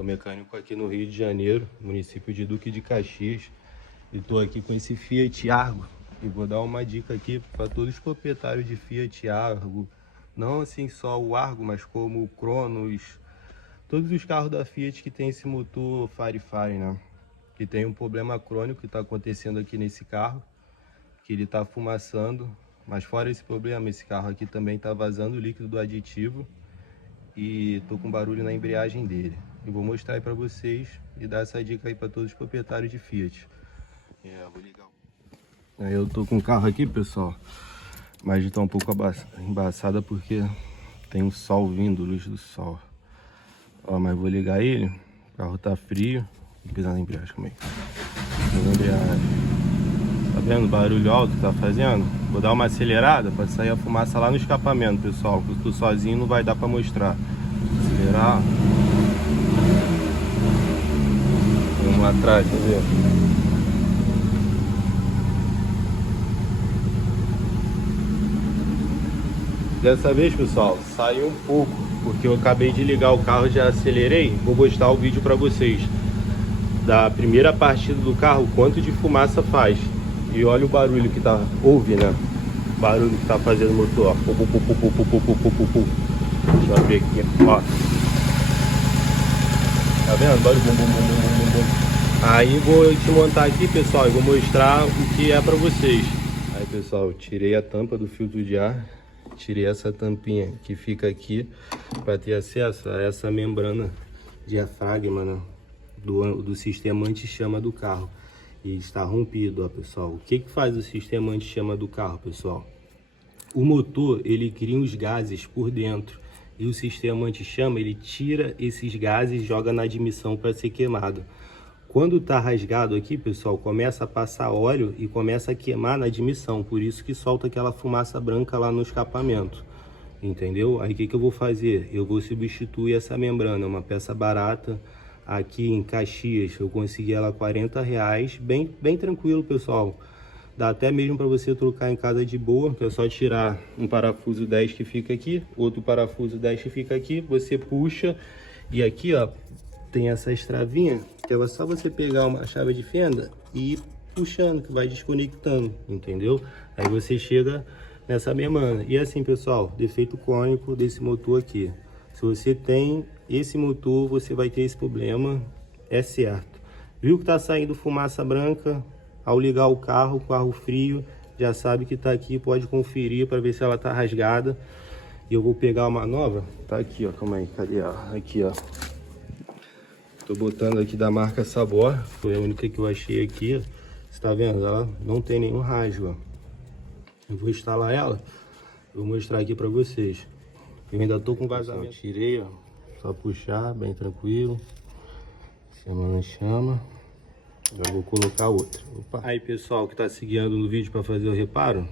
Sou mecânico aqui no Rio de Janeiro, município de Duque de Caxias. E estou aqui com esse Fiat Argo. E vou dar uma dica aqui para todos os proprietários de Fiat Argo. Não assim só o Argo, mas como o Cronos. Todos os carros da Fiat que tem esse motor Firefly, né? Que tem um problema crônico que está acontecendo aqui nesse carro. Que ele está fumaçando. Mas fora esse problema, esse carro aqui também está vazando o líquido do aditivo. E tô com barulho na embreagem dele. Eu vou mostrar aí para vocês e dar essa dica aí para todos os proprietários de Fiat. Vou ligar. Aí eu tô com o carro aqui, pessoal, mas tá um pouco embaçada porque tem um sol vindo, luz do sol. Ó, mas vou ligar ele. O carro tá frio. Vou pisar na embreagem, calma aí. Na embreagem. Tá vendo o barulho alto que tá fazendo? Vou dar uma acelerada para sair a fumaça lá no escapamento, pessoal. Porque eu tô sozinho, não vai dar para mostrar. Acelerar. Vamos lá atrás, quer ver? Dessa vez, pessoal, saiu um pouco, porque eu acabei de ligar o carro, já acelerei. Vou mostrar o vídeo para vocês da primeira partida do carro, quanto de fumaça faz. E olha o barulho que tá, ouve, né? O barulho que tá fazendo o motor, ó. Deixa eu abrir aqui, ó. Tá vendo? Barulho, bum, bum, bum, bum, bum. Aí vou te montar aqui, pessoal, e vou mostrar o que é pra vocês. Aí, pessoal, tirei a tampa do filtro de ar. Tirei essa tampinha que fica aqui para ter acesso a essa membrana diafragma, né, do sistema anti-chama do carro. E está rompido, ó, pessoal. O que faz o sistema anti-chama do carro, pessoal? O motor, ele cria uns gases por dentro. E o sistema anti-chama, ele tira esses gases e joga na admissão para ser queimado. Quando está rasgado aqui, pessoal, começa a passar óleo e começa a queimar na admissão. Por isso que solta aquela fumaça branca lá no escapamento. Entendeu? Aí o que eu vou fazer? Eu vou substituir essa membrana, uma peça barata. Aqui em Caxias, eu consegui ela R$40. Bem tranquilo, pessoal. Dá até mesmo para você trocar em casa de boa. Que é só tirar um parafuso 10 que fica aqui. Outro parafuso 10 que fica aqui. Você puxa. E aqui, ó, tem essa estravinha, que é só você pegar uma chave de fenda e ir puxando, que vai desconectando, entendeu? Aí você chega nessa membrana. E assim, pessoal, defeito crônico desse motor aqui. Se você tem esse motor, você vai ter esse problema, é certo. Viu que tá saindo fumaça branca? Ao ligar o carro frio, já sabe que tá aqui, pode conferir para ver se ela tá rasgada. E eu vou pegar uma nova, tá aqui, ó, calma aí, cadê? Aqui, ó. Tô botando aqui da marca Sabor, foi a única que eu achei aqui. Você tá vendo? Ela não tem nenhum rasgo, ó. Eu vou instalar ela, vou mostrar aqui pra vocês. Eu ainda tô com vazamento. Tirei, ó, só puxar, bem tranquilo. Chama não chama. Já vou colocar outra. Opa. Aí, pessoal que tá seguindo no vídeo pra fazer o reparo,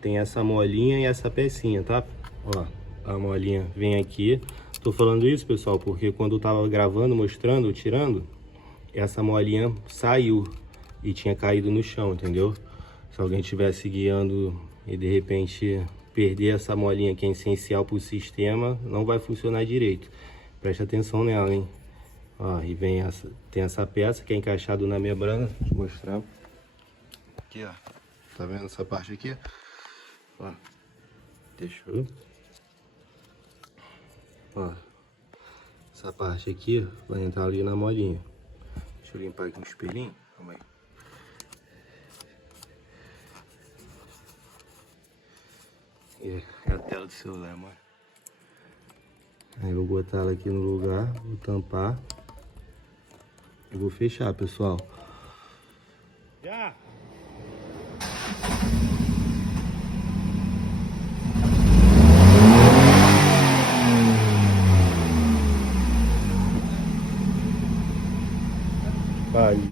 tem essa molinha e essa pecinha, tá? Ó, a molinha vem aqui. Tô falando isso, pessoal, porque quando eu tava gravando, mostrando, tirando, essa molinha saiu e tinha caído no chão, entendeu? Se alguém estivesse guiando e de repente perder essa molinha que é essencial para o sistema, não vai funcionar direito. Preste atenção nela, hein? Ó, e tem essa peça que é encaixada na membrana. Deixa eu mostrar. Aqui, ó. Tá vendo essa parte aqui? Ó. Deixa eu... Ó, essa parte aqui vai entrar ali na molinha. Deixa eu limpar aqui um espelhinho. Calma aí. É a tela do celular, mano. Aí eu vou botar ela aqui no lugar, vou tampar. E vou fechar, pessoal. Já!